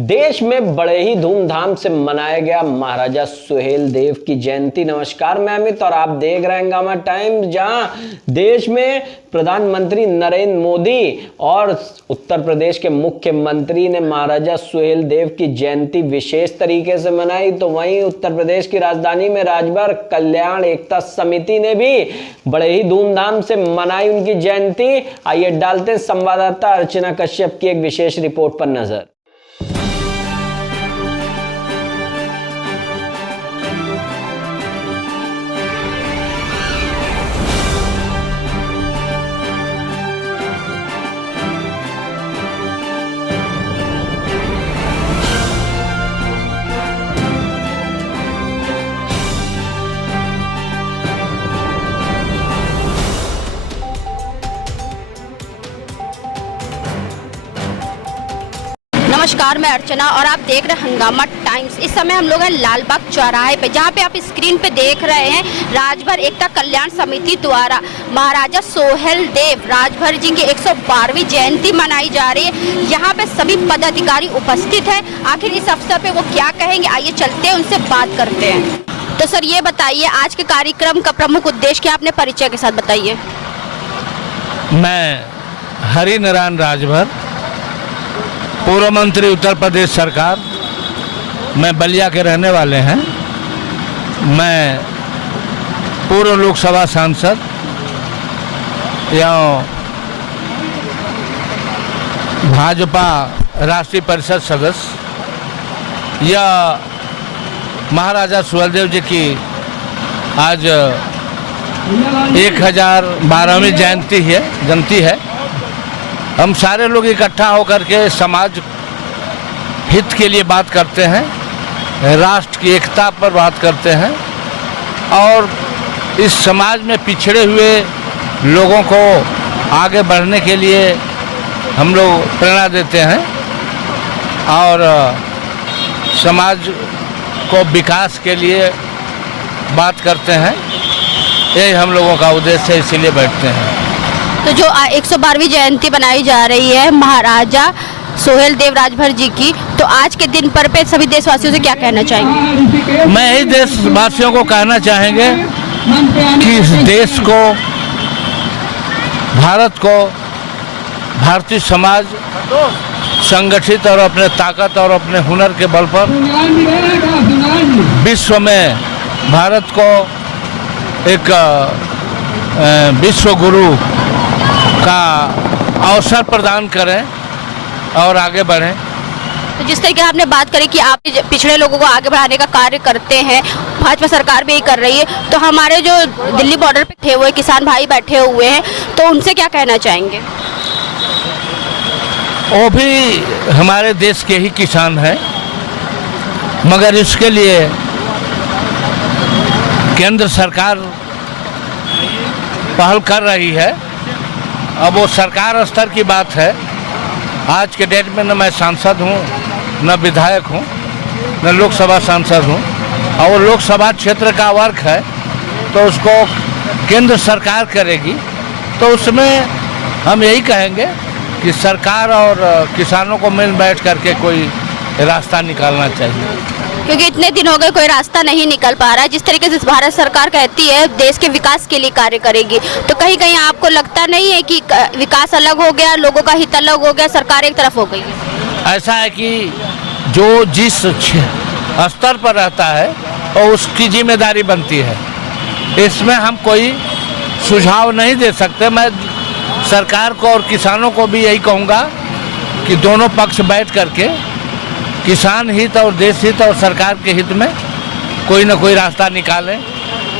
देश में बड़े ही धूमधाम से मनाया गया महाराजा सुहेलदेव की जयंती। नमस्कार, मैं अमित और आप देख रहे हैं हंगामा टाइम्स, जहां देश में प्रधानमंत्री नरेंद्र मोदी और उत्तर प्रदेश के मुख्यमंत्री ने महाराजा सुहेलदेव की जयंती विशेष तरीके से मनाई। तो वहीं उत्तर प्रदेश की राजधानी में राजभर कल्याण एकता समिति ने भी बड़े ही धूमधाम से मनाई उनकी जयंती। आइए डालते हैं संवाददाता अर्चना कश्यप की एक विशेष रिपोर्ट पर नजर। नमस्कार, मैं अर्चना और आप देख रहे हैं हंगामा टाइम्स। इस समय हम लोग हैं लाल बाग चौराहे पे, जहाँ पे आप स्क्रीन पे देख रहे हैं राजभर एकता कल्याण समिति द्वारा महाराजा सुहेलदेव राजभर जी की 112वीं जयंती मनाई जा रही है। यहाँ पे सभी पदाधिकारी उपस्थित हैं। आखिर इस अवसर पे वो क्या कहेंगे, आइए चलते हैं उनसे बात करते हैं। तो सर ये बताइए, आज के कार्यक्रम का प्रमुख उद्देश्य क्या, अपने परिचय के साथ बताइए। मैं हरिनारायण राजभर, पूर्व मंत्री उत्तर प्रदेश सरकार, मैं बलिया के रहने वाले हैं। मैं पूर्व लोकसभा सांसद या भाजपा राष्ट्रीय परिषद सदस्य या महाराजा सुहेलदेव जी की आज 1012वीं जयंती है। हम सारे लोग इकट्ठा होकर के समाज हित के लिए बात करते हैं, राष्ट्र की एकता पर बात करते हैं और इस समाज में पिछड़े हुए लोगों को आगे बढ़ने के लिए हम लोग प्रेरणा देते हैं और समाज को विकास के लिए बात करते हैं। यही हम लोगों का उद्देश्य है, इसीलिए बैठते हैं। तो जो 112वीं जयंती बनाई जा रही है महाराजा सुहेलदेव राजभर जी की, तो आज के दिन पर पे सभी देशवासियों से क्या कहना चाहेंगे? मैं यही देशवासियों को कहना चाहेंगे कि इस देश को, भारत को, भारतीय समाज संगठित और अपने ताकत और अपने हुनर के बल पर विश्व में भारत को एक विश्व गुरु का अवसर प्रदान करें और आगे बढ़ें। तो जिस तरीके आपने बात करी कि आप पिछड़े लोगों को आगे बढ़ाने का कार्य करते हैं, भाजपा सरकार भी यही कर रही है, तो हमारे जो दिल्ली बॉर्डर पे थे हुए किसान भाई बैठे हुए हैं, तो उनसे क्या कहना चाहेंगे? वो भी हमारे देश के ही किसान हैं, मगर इसके लिए केंद्र सरकार पहल कर रही है। अब वो सरकार स्तर की बात है। आज के डेट में न मैं सांसद हूँ, न विधायक हूँ, न लोकसभा सांसद हूँ, और वो लोकसभा क्षेत्र का वर्क है तो उसको केंद्र सरकार करेगी। तो उसमें हम यही कहेंगे कि सरकार और किसानों को मिल बैठ करके कोई रास्ता निकालना चाहिए, क्योंकि इतने दिन हो गए कोई रास्ता नहीं निकल पा रहा है। जिस तरीके से भारत सरकार कहती है देश के विकास के लिए कार्य करेगी, तो कहीं कहीं आपको लगता नहीं है कि विकास अलग हो गया, लोगों का हित अलग हो गया, सरकार एक तरफ हो गई? ऐसा है कि जो जिस स्तर पर रहता है और उसकी जिम्मेदारी बनती है, इसमें हम कोई सुझाव नहीं दे सकते। मैं सरकार को और किसानों को भी यही कहूँगा कि दोनों पक्ष बैठ करके किसान हित और देश हित और सरकार के हित में कोई ना कोई रास्ता निकालें।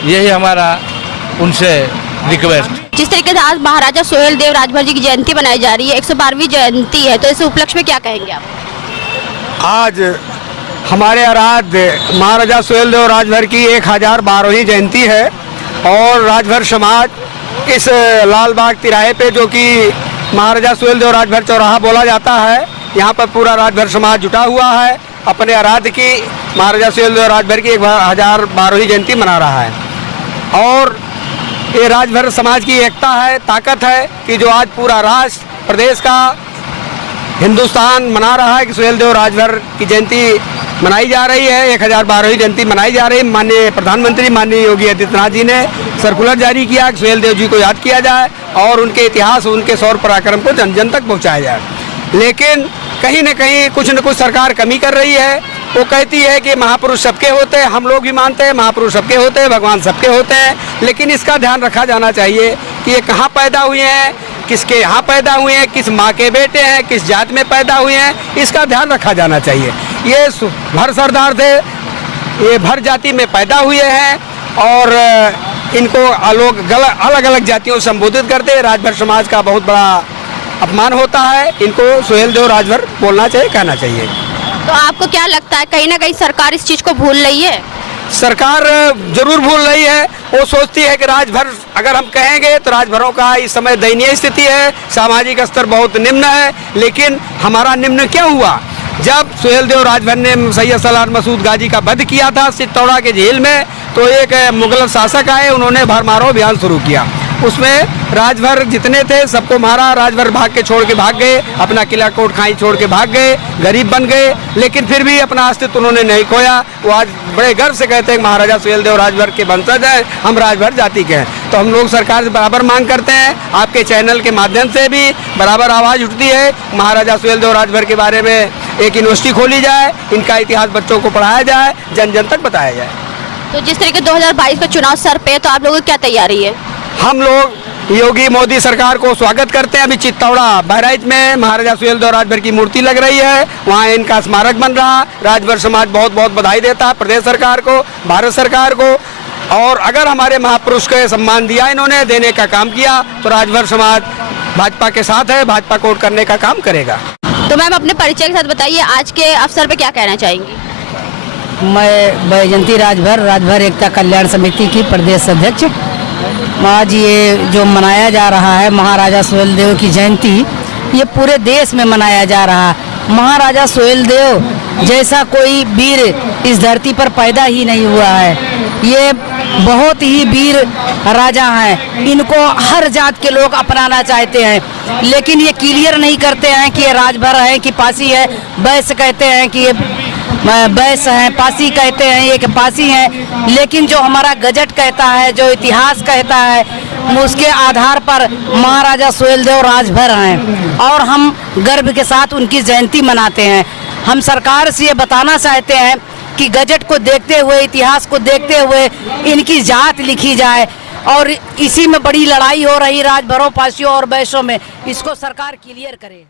यही हमारा उनसे रिक्वेस्ट। जिस तरीके से आज महाराजा सुहेलदेव राजभर जी की जयंती मनाई जा रही है, 112वीं जयंती है, तो इस उपलक्ष्य में क्या कहेंगे आप? आज हमारे आराध्य महाराजा सुहेलदेव राजभर की 1012वीं जयंती है और राजभर समाज इस लाल बाग तिराहे पे, जो कि महाराजा सुहेलदेव राजभर चौराहा बोला जाता है, यहाँ पर पूरा राजभर समाज जुटा हुआ है। अपने आराध्य की महाराजा सुहेलदेव राजभर की 1012वीं जयंती मना रहा है और ये राजभर समाज की एकता है, ताकत है कि जो आज पूरा राष्ट्र प्रदेश का हिंदुस्तान मना रहा है कि सुहेल देव राजभर की जयंती मनाई जा रही है, 1012वीं जयंती मनाई जा रही है। माननीय प्रधानमंत्री माननीय योगी आदित्यनाथ जी ने सर्कुलर जारी किया कि सुहेल देव जी को याद किया जाए और उनके इतिहास, उनके शौर्य पराक्रम को जन जन तक पहुँचाया जाए। लेकिन कहीं न कहीं कुछ न कुछ सरकार कमी कर रही है। वो कहती है कि महापुरुष सबके होते हैं, हम लोग भी मानते हैं महापुरुष सबके होते हैं, भगवान सबके होते हैं, लेकिन इसका ध्यान रखा जाना चाहिए कि ये कहाँ पैदा हुए हैं, किसके यहाँ पैदा हुए हैं, किस माँ के बेटे हैं, किस जात में पैदा हुए हैं, इसका ध्यान रखा जाना चाहिए। ये भर सरदार थे, ये भर जाति में पैदा हुए हैं और इनको लोग अलग अलग जातियों से संबोधित करते हैं। राजभर समाज का बहुत बड़ा अपमान होता है, इनको सुहेल देव राजभर बोलना चाहिए, कहना चाहिए। तो आपको क्या लगता है कहीं ना कहीं सरकार इस चीज को भूल रही है? सरकार जरूर भूल रही है। वो सोचती है कि राजभर अगर हम कहेंगे तो राजभरों का इस समय दयनीय स्थिति है, सामाजिक स्तर बहुत निम्न है। लेकिन हमारा निम्न क्यों हुआ? जब सुहेल देव राजभर ने सैयद सलार मसूद गाजी का वध किया था चित्तौड़ा के जेल में, तो एक मुगल शासक आए, उन्होंने भरमारो अभियान शुरू किया। उसमें राजभर जितने थे सबको मारा। राजभर भाग के छोड़ के भाग गए, अपना किला कोट खाई छोड़ के भाग गए, गरीब बन गए, लेकिन फिर भी अपना अस्तित्व उन्होंने नहीं खोया। वो आज बड़े गर्व से कहते हैं महाराजा सुहेल देव राजभर के वंशज हैं, हम राजभर जाति के हैं। तो हम लोग सरकार से बराबर मांग करते हैं, आपके चैनल के माध्यम से भी बराबर आवाज़ उठती है, महाराजा सुहेल देव राजभर के बारे में एक यूनिवर्सिटी खोली जाए, इनका इतिहास बच्चों को पढ़ाया जाए, जन जन तक बताया जाए। तो जिस तरीके 2022 का चुनाव सर पे, तो आप लोगों की क्या तैयारी है? हम लोग योगी मोदी सरकार को स्वागत करते हैं। अभी चित्तौड़ा बहराइच में महाराजा सुहेल देव राजभर की मूर्ति लग रही है, वहाँ इनका स्मारक बन रहा। राजभर समाज बहुत बहुत बधाई देता है प्रदेश सरकार को, भारत सरकार को। और अगर हमारे महापुरुष को सम्मान दिया, इन्होंने देने का काम किया, तो राजभर समाज भाजपा के साथ है, भाजपा को वोट करने का काम करेगा। तो मैम अपने परिचय के साथ बताइए, आज के अवसर पे क्या कहना चाहेंगी? मैं बैजयंती राजभर, राजभर एकता कल्याण समिति की प्रदेश अध्यक्ष। आज ये जो मनाया जा रहा है महाराजा सुहेल देव की जयंती, ये पूरे देश में मनाया जा रहा है। महाराजा सुहेल देव जैसा कोई वीर इस धरती पर पैदा ही नहीं हुआ है। ये बहुत ही वीर राजा हैं, इनको हर जात के लोग अपनाना चाहते हैं, लेकिन ये क्लियर नहीं करते हैं कि ये राजभर है कि पासी है। वैश्य कहते हैं कि ये वैश्य हैं, पासी कहते हैं ये कि पासी हैं, लेकिन जो हमारा गजट कहता है, जो इतिहास कहता है, उसके आधार पर महाराजा सुहेल देव राजभर हैं और हम गर्व के साथ उनकी जयंती मनाते हैं। हम सरकार से ये बताना चाहते हैं कि गजट को देखते हुए, इतिहास को देखते हुए इनकी जात लिखी जाए, और इसी में बड़ी लड़ाई हो रही राजभरों, पासियों और वैश्यों में, इसको सरकार क्लियर करे।